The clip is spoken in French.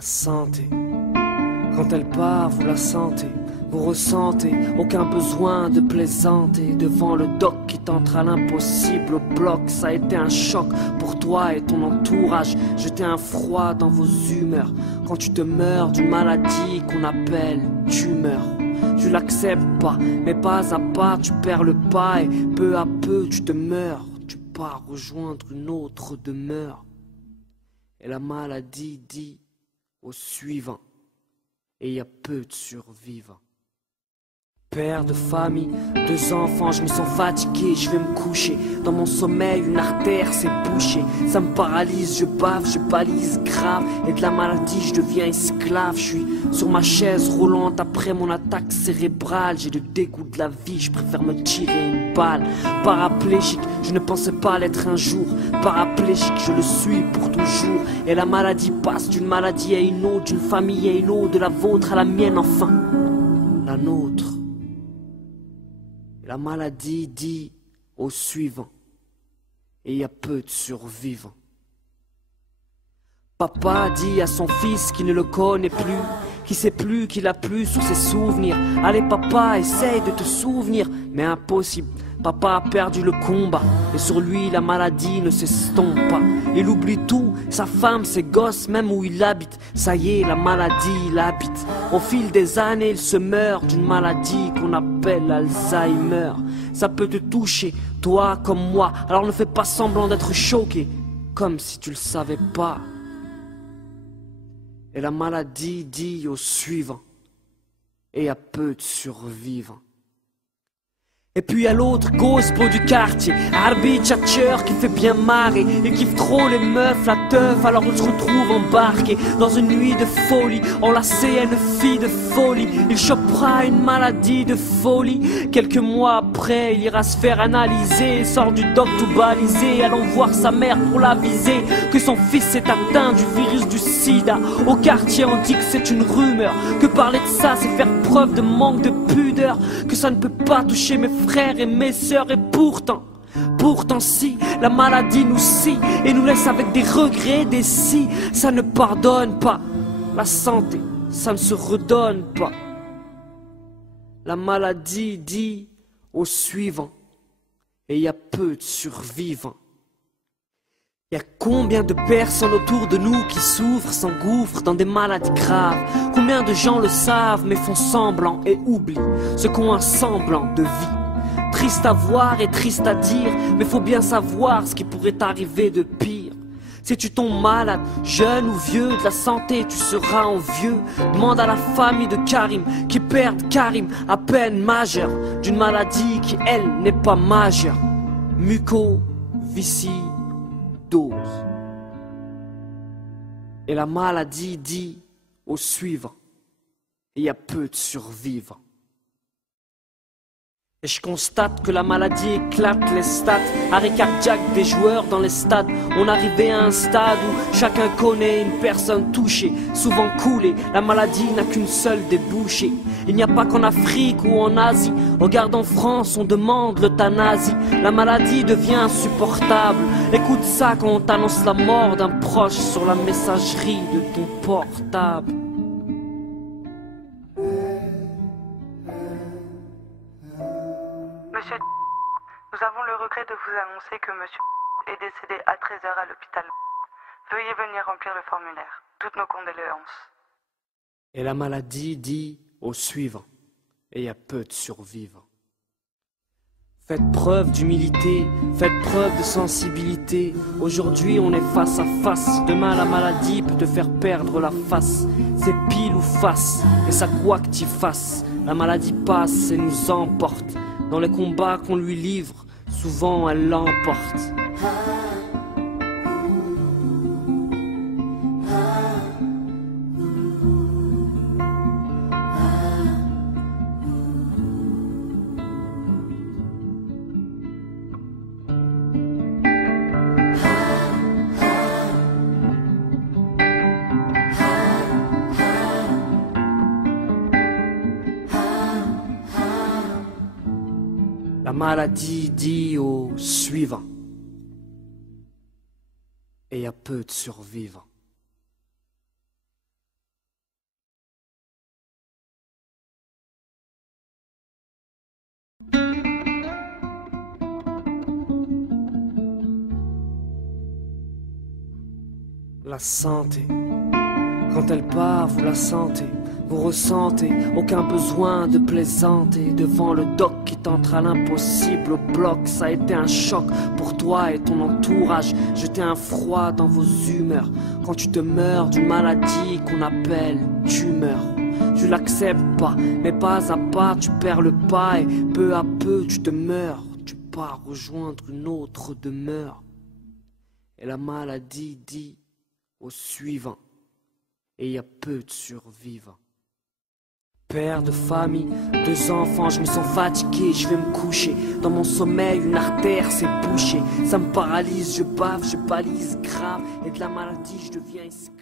La santé. Quand elle part, vous la sentez. Vous ressentez aucun besoin de plaisanter devant le doc qui tentera l'impossible au bloc. Ça a été un choc pour toi et ton entourage. Jeter un froid dans vos humeurs quand tu te meurs d'une maladie qu'on appelle tumeur. Tu l'acceptes pas, mais pas à pas tu perds le pas et peu à peu tu te meurs. Tu pars rejoindre une autre demeure. Et la maladie dit au suivant, et il y a peu de survivants. Père de famille, 2 enfants, je me sens fatigué, je vais me coucher. Dans mon sommeil, une artère s'est bouchée. Ça me paralyse, je bave, je balise grave. Et de la maladie, je deviens esclave. Je suis sur ma chaise roulante après mon attaque cérébrale. J'ai le dégoût de la vie, je préfère me tirer une balle. Paraplégique, je ne pensais pas l'être un jour. Paraplégique, je le suis pour toujours. Et la maladie passe d'une maladie à une autre, d'une famille à une autre, de la vôtre à la mienne, enfin, la nôtre. La maladie dit au suivant, et il y a peu de survivants. Papa dit à son fils qui ne le connaît plus, qui sait plus qu'il a plus sur ses souvenirs. Allez papa, essaye de te souvenir, mais impossible. Papa a perdu le combat, et sur lui la maladie ne s'estompe pas. Il oublie tout, sa femme, ses gosses, même où il habite. Ça y est, la maladie l'habite. Au fil des années, il se meurt d'une maladie qu'on appelle Alzheimer. Ça peut te toucher, toi comme moi, alors ne fais pas semblant d'être choqué, comme si tu le savais pas. Et la maladie dit au suivant, et il y a peu de survivants. Et puis à l'autre gospo du quartier, Arbi tchatcheur qui fait bien marrer. Il kiffe trop les meufs, la teuf, alors on se retrouve embarqué dans une nuit de folie, enlacé à une fille de folie. Il chopera une maladie de folie. Quelques mois après, il ira se faire analyser, sort du doc tout balisé, allant voir sa mère pour l'aviser que son fils est atteint du virus du sida. Au quartier on dit que c'est une rumeur, que parler de ça c'est faire preuve de manque de pudeur, que ça ne peut pas toucher mes frères et mes sœurs. Et pourtant si, la maladie nous scie et nous laisse avec des regrets, des si. Ça ne pardonne pas, la santé, ça ne se redonne pas. La maladie dit au suivant, et il y a peu de survivants. Il y a combien de personnes autour de nous qui souffrent, s'engouffrent dans des maladies graves. Combien de gens le savent mais font semblant et oublient ceux qui ont un semblant de vie. Triste à voir et triste à dire, mais faut bien savoir ce qui pourrait t'arriver de pire. Si tu tombes malade, jeune ou vieux, de la santé tu seras envieux. Demande à la famille de Karim qui perd Karim à peine majeur d'une maladie qui elle n'est pas majeure. Mucoviscidose. Et la maladie dit au suivant, et il y a peu de survivants. Et je constate que la maladie éclate les stats, arrêt cardiaque des joueurs dans les stades. On arrivait à un stade où chacun connaît une personne touchée, souvent coulée. La maladie n'a qu'une seule débouchée. Il n'y a pas qu'en Afrique ou en Asie. Regarde en France, on demande l'euthanasie. La maladie devient insupportable. Écoute ça quand on t'annonce la mort d'un proche sur la messagerie de ton portable. Monsieur, nous avons le regret de vous annoncer que monsieur est décédé à 13h à l'hôpital. Veuillez venir remplir le formulaire. Toutes nos condoléances. Et la maladie dit au suivant, et il y a peu de survivants. Faites preuve d'humilité, faites preuve de sensibilité. Aujourd'hui on est face à face, demain la maladie peut te faire perdre la face. C'est pile ou face, et ça quoi que t'y fasses. La maladie passe et nous emporte. Dans les combats qu'on lui livre, souvent elle l'emporte. La maladie dit au suivant, et il y a peu de survivants. La santé. Quand elle part, vous la sentez. Vous ressentez aucun besoin de plaisanter devant le doc qui tentera l'impossible au bloc. Ça a été un choc pour toi et ton entourage. Jeter un froid dans vos humeurs quand tu te meurs d'une maladie qu'on appelle tumeur. Tu l'acceptes pas, mais pas à pas tu perds le pas et peu à peu tu te meurs. Tu pars rejoindre une autre demeure. Et la maladie dit au suivant, et il y a peu de survivants. Père de famille, 2 enfants, je me sens fatigué, je vais me coucher. Dans mon sommeil, une artère s'est bouchée. Ça me paralyse, je bave, je balise grave. Et de la maladie, je deviens esclave.